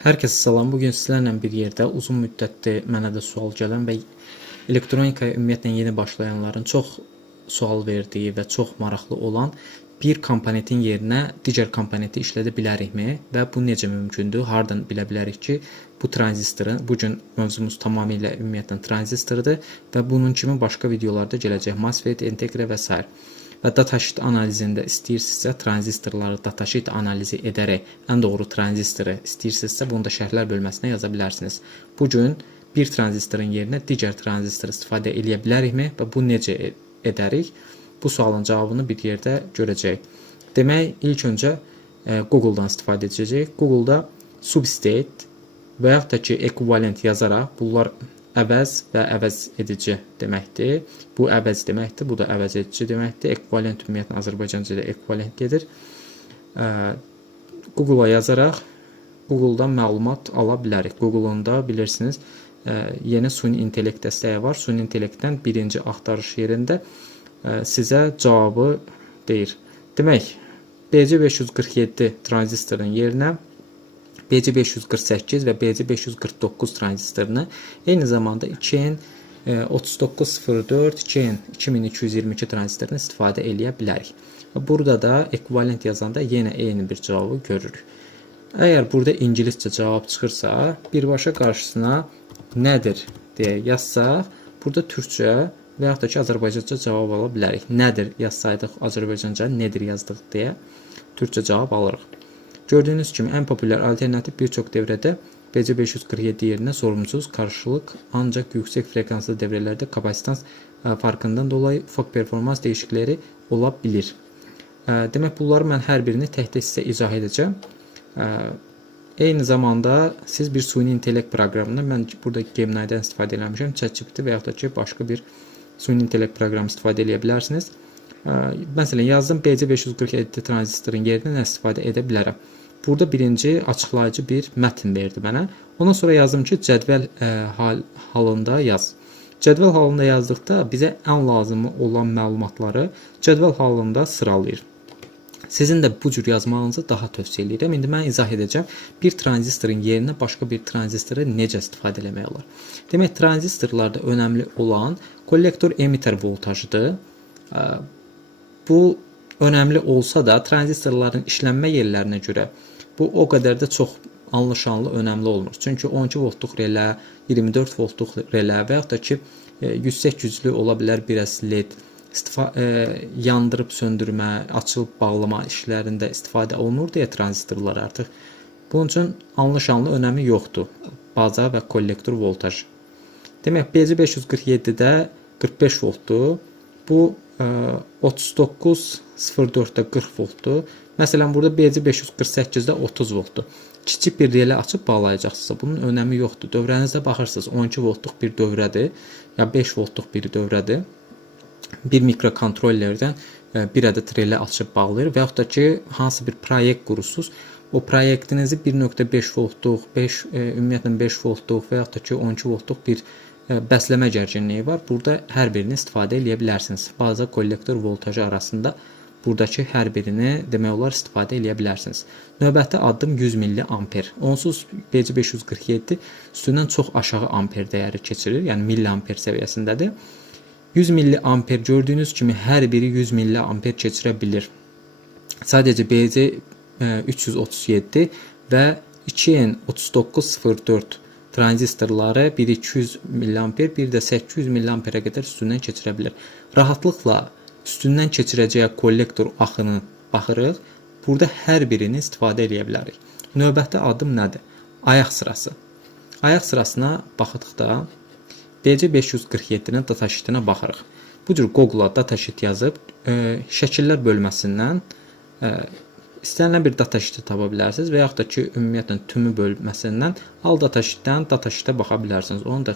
Hər kəsə salam. Bugün sizlərlə bir yerdə uzun müddətdir mənə də sual gələn və elektronikaya ümumiyyətlə yeni başlayanların çox sual verdiyi və çox maraqlı olan bir komponentin yerinə digər komponenti işlədə bilərikmi və bu necə mümkündür? Hardan bilə bilərik ki, bu tranzistorun bu gün mövzumuz tamamilə ümumiyyətlə tranzistordur və bunun kimi başqa videolarda gələcək MOSFET, inteqra və s. Və datasheet analizində istəyirsinizsə, tranzistorları datasheet analizi edərək ən doğru tranzistoru istəyirsinizsə, bunu da şərhlər bölməsinə yaza bilərsiniz. Bu gün bir tranzistorun yerinə digər tranzistor istifadə edə bilərikmi və bu necə edərik? Bu sualın cavabını bir yerdə görəcəyik. Demək, ilk öncə Google-dan istifadə edəcəyik. Google-da substate və yaxud da ki, ekvivalent yazaraq, bunlar əvəz və əvəz edici deməkdir. Bu əvəz deməkdir, bu da əvəz edici deməkdir. Ekvivalent ümumiyyətlə Azərbaycanca'da ekvivalent gedir. Google-a yazaraq Google-dan məlumat ala bilərik. Google-un da bilirsiniz, yeni süni intellekt dəstəyi var. Süni intellektdən birinci axtarış yerində sizə cavabı deyir. Demək, BC547 tranzistorun yerinə BC548 və BC549 tranzistorunu eyni zamanda 2N3904, 2N2222 tranzistorunu istifadə edə bilərik. Burada da ekvivalent yazanda yenə eyni bir cavabı görürük. Əgər burada ingiliscə cavab çıxırsa, birbaşa qarşısına nədir deyə yazsaq, burada türkcə və yaxud da ki, Azərbaycanca cavab ala bilərik. Nədir yazsaydıq Azərbaycanca, nedir yazdıq deyə türkcə cavab alırıq. Gördüyünüz kimi, ən populyar alternativ bir çox devrədə BC547 yerinə sorumsuz qarşılıq ancaq yüksək frekanslı devrələrdə kapasitans farkından dolayı ufaq performans dəyişiklikləri ola bilir. Demək, bunları mən hər birini tək-tək sizə izah edəcəm. Eyni zamanda siz bir süni intellekt proqramını, mən burada Gemini-dən istifadə eləmişəm, ChatGPT və yaxud da ki, başqa bir süni intellekt proqramı istifadə edə bilərsiniz. Məsələn, yazdım BC547 tranzistorun yerinə nə istifadə edə bilərəm. Burada birinci açıqlayıcı bir mətn verdi mənə. Ondan sonra yazdım ki, cədvəl halında yaz. Cədvəl halında yazdıqda bizə ən lazımı olan məlumatları cədvəl halında sıralayır. Sizin də bu cür yazmağınızı daha tövsiyə edirəm. İndi mən izah edəcəm bir tranzistorun yerinə başqa bir tranzistoru necə istifadə etmək olar. Demək, tranzistorlarda önəmli olan kollektor emitter voltajıdır. Bu önəmli olsa da tranzistorların işlənmə yerlərinə görə bu o qədər də çox anlaşanlı önəmli olmur. Çünki 12 voltluq relə, 24 voltluq relə və yaxud da ki, yüksək güclü ola bilər biraz LED yandırıb söndürmə, açılıb bağlama işlərində istifadə olunur deyə tranzistorlar artıq. Bunun üçün anlaşanlı önəmi yoxdur. Baza və kollektor voltaj. Demək, BC547-də 45 voltdur. Bu 3904-də 40 voltdur. Məsələn, burada BC548-də 30 voltdur. Kiçik bir relə açıb bağlayacaqsınızsa, bunun önəmi yoxdur. Dövrənizdə baxırsınız, 12 voltluq bir dövrədir, ya 5 voltluq bir dövrədir. Bir mikrokontrollerdən bir ədəd relə açıb bağlayır və yaxud da ki, hansı bir proyekt qurursunuz, o proyektinizi 1.5 voltluq, ümumiyyətlə 5 voltluq və yaxud da ki, 12 voltluq bir bəsləmə gərginliyi var. Burada hər birini istifadə edə bilərsiniz. Baza kollektor voltajı arasında buradakı hər birini demək olar istifadə edə bilərsiniz. Növbəti addım 100 mA. Onsuz BC547 üstündən çox aşağı amper dəyəri keçirir. Yəni milliamper səviyyəsindədir. 100 mA gördüyünüz kimi hər biri 100 mA keçirə bilir. Sadəcə BC337 və 2N3904 tranzistorları biri 200 mA, bir də 800 mA-yə qədər üstündən keçirə bilir. Rahatlıqla üstündən keçirəcəyi kollektor axını baxırıq. Burada hər birini istifadə edə bilərik. Növbəti adım nədir? Ayaq sırası. Ayaq sırasına baxdıqda BC547-nin datasheetinə baxırıq. Bu cür Google-a datasheet yazıb şəkillər bölməsindən istənilən bir datasheeti tapa bilərsiniz və yaxud da ki, ümumiyyətlə tümü bölməsindən al datasheetdən datasheetə baxa bilərsiniz. Onu da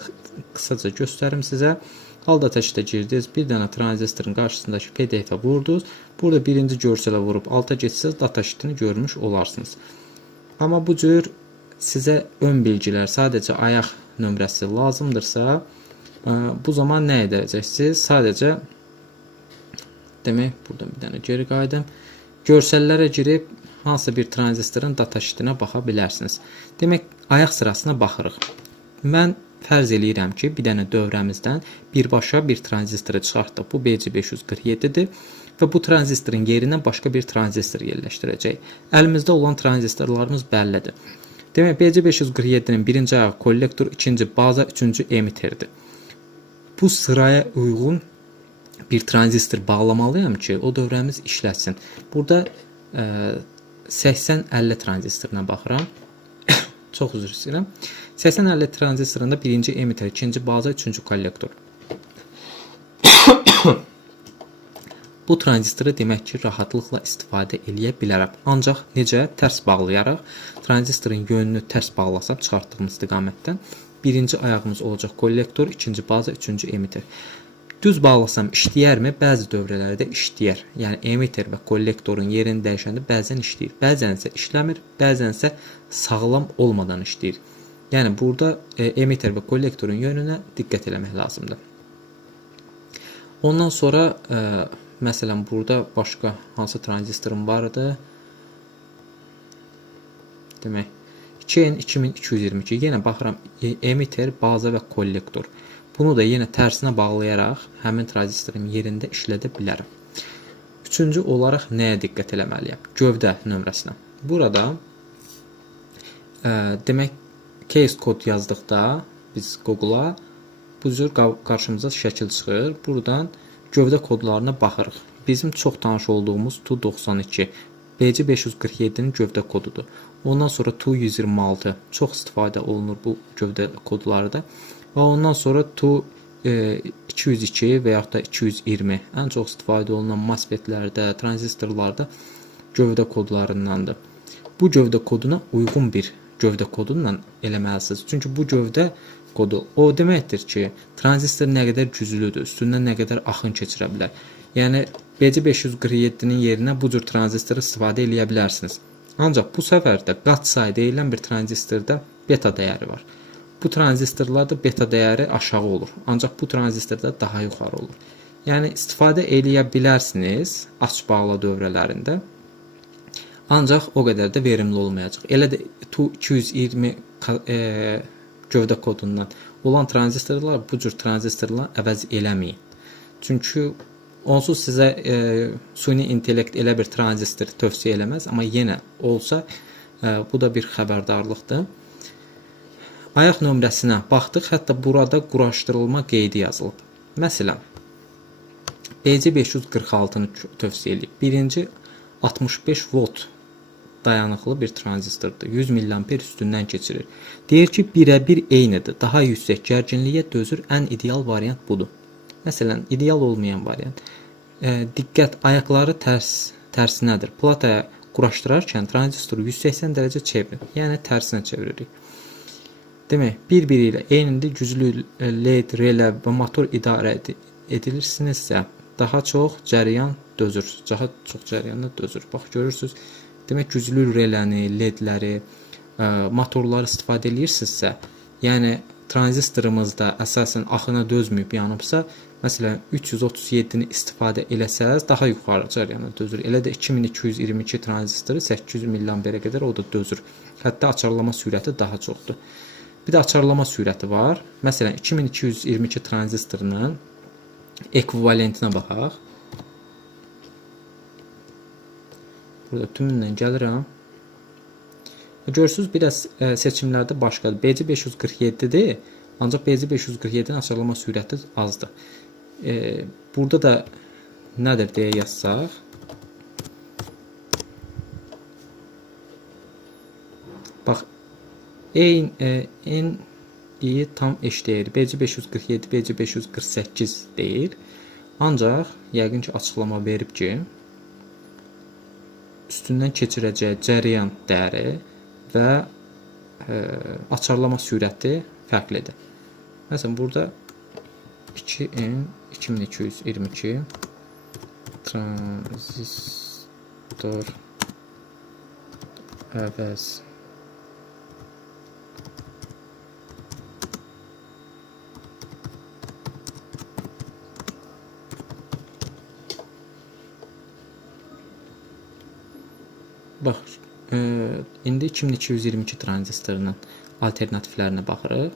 qısaca göstərim sizə. Al datasheetə girdiniz, bir dənə tranzistorun qarşısındakı PDF-ə vurdunuz. Burada birinci görsələ vurub alta geçsəz datasheetini görmüş olarsınız. Amma bu cür sizə ön bilgilər, sadəcə ayaq nömrəsi lazımdırsa, bu zaman nə edəcəksiniz? Sadəcə, demək, burada bir dənə geri qayıdım. Görsəllərə girib hansısa bir tranzistorun data sheetinə baxa bilərsiniz. Demək, ayaq sırasına baxırıq. Mən fərz eləyirəm ki, bir dənə dövrəmizdən birbaşa bir tranzistoru çıxartdıq. Bu BC547-dir və bu tranzistorun yerinə başqa bir tranzistor yerləşdirəcək. Əlimizdə olan tranzistorlarımız bəllidir. Demək, BC547-nin birinci ayağı kollektor, ikinci baza, üçüncü emitterdir. Bu sıraya uyğun bir tranzistor bağlamalıyam ki, o dövrəmiz işləsin. Burada 80-50 tranzistoruna baxıram. Çox üzr istəyirəm. 80-50 tranzistorunda birinci emitter, ikinci baza, üçüncü kollektor. Bu tranzistoru demək ki, rahatlıqla istifadə eləyə bilərəm. Ancaq necə? Tərs bağlayaraq, tranzistorun yönünü tərs bağlasam çıxartdığım istiqamətdən birinci ayağımız olacaq kollektor, ikinci baza, üçüncü emitter. Düz bağlasam işləyərmi? Bəzi dövrələrdə işləyər. Yəni emitter və kollektorun yerini dəyişəndə bəzən işləyir, bəzən isə işləmir, bəzən isə sağlam olmadan işləyir. Yəni burada emitter və kollektorun yönünə diqqət eləmək lazımdır. Ondan sonra məsələn burada başqa hansı tranzistorum vardı? Demək 2N2222 yenə baxıram emitter, baza və kollektor. Bunu da yenə tərsinə bağlayaraq həmin tranzistorun yerində işlədə bilərəm. Üçüncü olaraq nəyə diqqət eləməliyəm? Gövdə nömrəsinə. Burada demək case kod yazdıqda biz Google-a bu cür qarşımıza şəkil çıxır. Buradan gövdə kodlarına baxırıq. Bizim çox tanış olduğumuz TU92 BC547-nin gövdə kodudur. Ondan sonra TU126 çox istifadə olunur bu gövdə kodları da. Və ondan sonra TU202 və yaxud da 220 ən çox istifadə olunan MOSFET-lərdə, tranzistorlarda gövdə kodlarındandır. Bu gövdə koduna uyğun bir gövdə kodundan eləməlisiniz. Çünki bu gövdə kodu o deməkdir ki, tranzistor nə qədər güclüdür, üstündən nə qədər axın keçirə bilər. Yəni BC547-nin yerinə bu cür tranzistor istifadə eləyə bilərsiniz. Ancaq bu səfər də qatsay deyilən bir tranzistorda beta dəyəri var. Bu tranzistorlarda beta dəyəri aşağı olur. Ancaq bu tranzistorda daha yuxarı olur. Yəni istifadə eləyə bilərsiniz aç-bağla dövrələrində. Ancaq o qədər də verimli olmayacaq. Elə də TU220 gövdə kodundan olan tranzistorlar bu cür tranzistorlar əvəz eləməyin. Çünki onsuz sizə süni intellekt elə bir tranzistor tövsiyə eləməz, amma yenə olsa bu da bir xəbərdarlıqdır. Ayaq nömrəsinə baxdıq, hətta burada quraşdırılma qeydi yazılıb. Məsələn, BC546-nı tövsiyə edib. Birinci 65 volt dayanıqlı bir tranzistordur. 100 mA üstündən keçirir. Deyir ki, birə-bir eynidir. Daha yüksək gərginliyə dözür. Ən ideal variant budur. Məsələn, ideal olmayan variant. Diqqət, ayaqları tərsinədir. Plataya quraşdırarkən tranzistoru 180 dərəcə çevirin. Yəni tərsinə çeviririk. Demək, bir-biri ilə eynidir. Güclü LED, relə və motor idarə edilirsinizsə, daha çox cəryan dözür. Daha çox cəryanı dözür. Bax, görürsünüz. Demək, güclü reləni, LED-ləri, motorları istifadə edirsinizsə, yəni tranzistorumuzda əsasən axına dözməyib yanıbsa, məsələn 337-ni istifadə eləsəz, daha yuxarı cəryanı dözür. Elə də 2222 tranzistoru 800 mA qədər o da dözür. Hətta açarlama sürəti daha çoxdur. Bir də açarlama sürəti var. Məsələn 2222 tranzistorunun ekvivalentinə baxaq. Burada tümündən gəlirəm. Görürsünüz, biraz seçimlərdə başqadır. BC547-dir, ancaq BC547-nin açarlama sürəti azdır. Burada da nədir deyə yazsaq. Bax, N-i tam eş deyir. BC547, BC548 deyir. Ancaq, yəqin ki, açıqlama verib ki, üstündən keçirəcək cəryan dəyəri və açarlama sürəti fərqlidir. Məsələn, burada 2N2222 tranzistor əvəz bax, İndi 2222 tranzistorunun alternativlərinə baxırıq.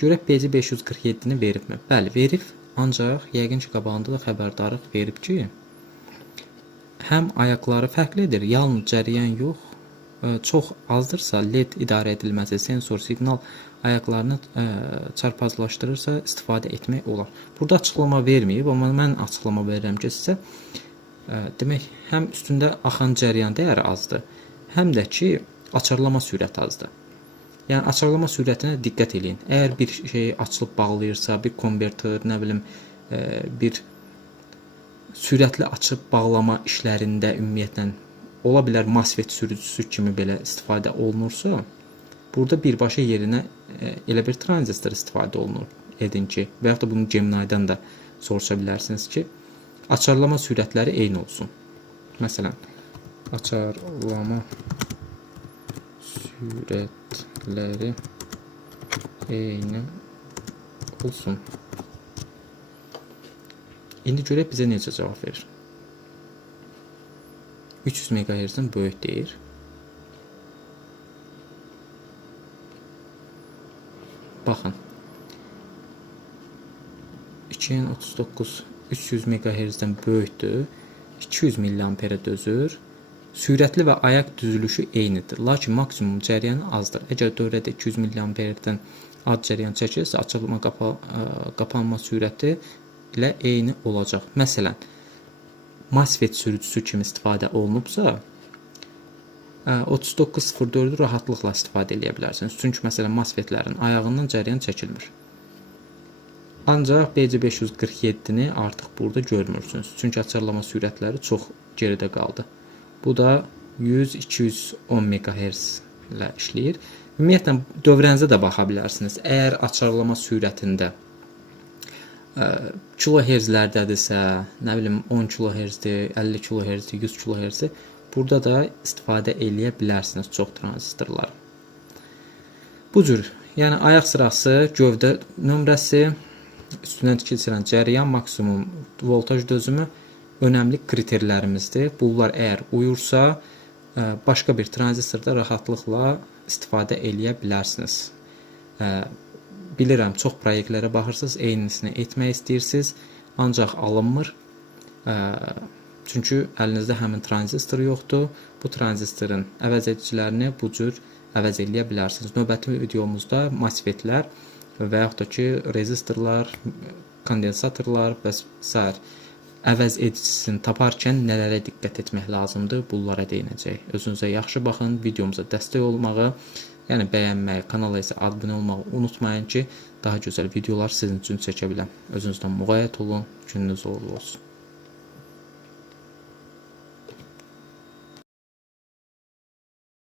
Görək BC547-ni veribmi? Bəli, verib. Ancaq yəqin ki, qabağında da xəbərdarlıq verib ki, həm ayaqları fərqlidir, yalnız cəryan yox, çox azdırsa LED idarə edilməsi, sensor siqnal ayaqlarını çarpazlaşdırırsa istifadə etmək olar. Burada açıqlama verməyib, amma mən açıqlama verirəm ki, sizə demək, həm üstündə axan cəryan dəyəri azdır, həm də ki, açarlama sürəti azdır. Yəni, açarlama sürətinə diqqət edin. Əgər bir şey açılıb bağlayırsa, bir konverter, nə bilim, bir sürətli açıb bağlama işlərində ümumiyyətlə ola bilər MOSFET sürücüsü kimi belə istifadə olunursa, burada birbaşa yerinə elə bir tranzistor istifadə olunur. Edin ki, və yaxud da bunu Gemini-dan da soruşa bilərsiniz ki, açarlama sürətləri eyni olsun. Məsələn, açarlama sürətləri eyni olsun. İndi görək bizə necə cavab verir. 300 MHz-dən böyük deyir. Baxın. 239 300 MHz-dən böyükdür. 200 mA dözür. Sürətli və ayaq düzülüşü eynidir. Lakin maksimum cəryanı azdır. Əgər dövrədə 200 mA-dən az cəryan çəkilirsə, açılma qapanma sürəti ilə eyni olacaq. Məsələn, MOSFET sürücüsü kimi istifadə olunubsa, 3904-ü rahatlıqla istifadə edə bilərsiniz. Çünki məsələn, MOSFET-lərin ayağından cəryan çəkilmir. Ancaq BC547-ni artıq burada görmürsünüz. Çünki açarlama sürətləri çox geridə qaldı. Bu da 100-210 MHz ilə işləyir. Ümumiyyətlə, dövrənizə də baxa bilərsiniz. Əgər açarlama sürətində kilohertzlərdədirsə, nə bilim 10 kilohertzdir, 50 kilohertzdir, 100 kilohertzdir, burada da istifadə eləyə bilərsiniz çox tranzistorları. Bu cür, yəni ayaq sırası, gövdə nömrəsi, üstündən tikilən cəryan, maksimum voltaj dözümü önəmli kriterlərimizdir. Bunlar əgər uyursa, başqa bir tranzistorda rahatlıqla istifadə eləyə bilərsiniz. Bilirəm, çox proyektlərə baxırsınız, eynisini etmək istəyirsiniz, ancaq alınmır. Çünki əlinizdə həmin tranzistor yoxdur. Bu tranzistorun əvəz edicilərini bu cür əvəz eləyə bilərsiniz. Növbəti videomuzda MOSFET-lər və yaxud da ki, rezistorlar, kondensatorlar və s. əvəz edicisini taparkən nələrə diqqət etmək lazımdır, bunlara değinəcək. Özünüzə yaxşı baxın, videomuza dəstək olmağı, yəni bəyənməyi, kanala isə abunə olmağı unutmayın ki, daha gözəl videolar sizin üçün çəkə biləm. Özünüzdən müğayət olun, gününüz uğurlu olsun.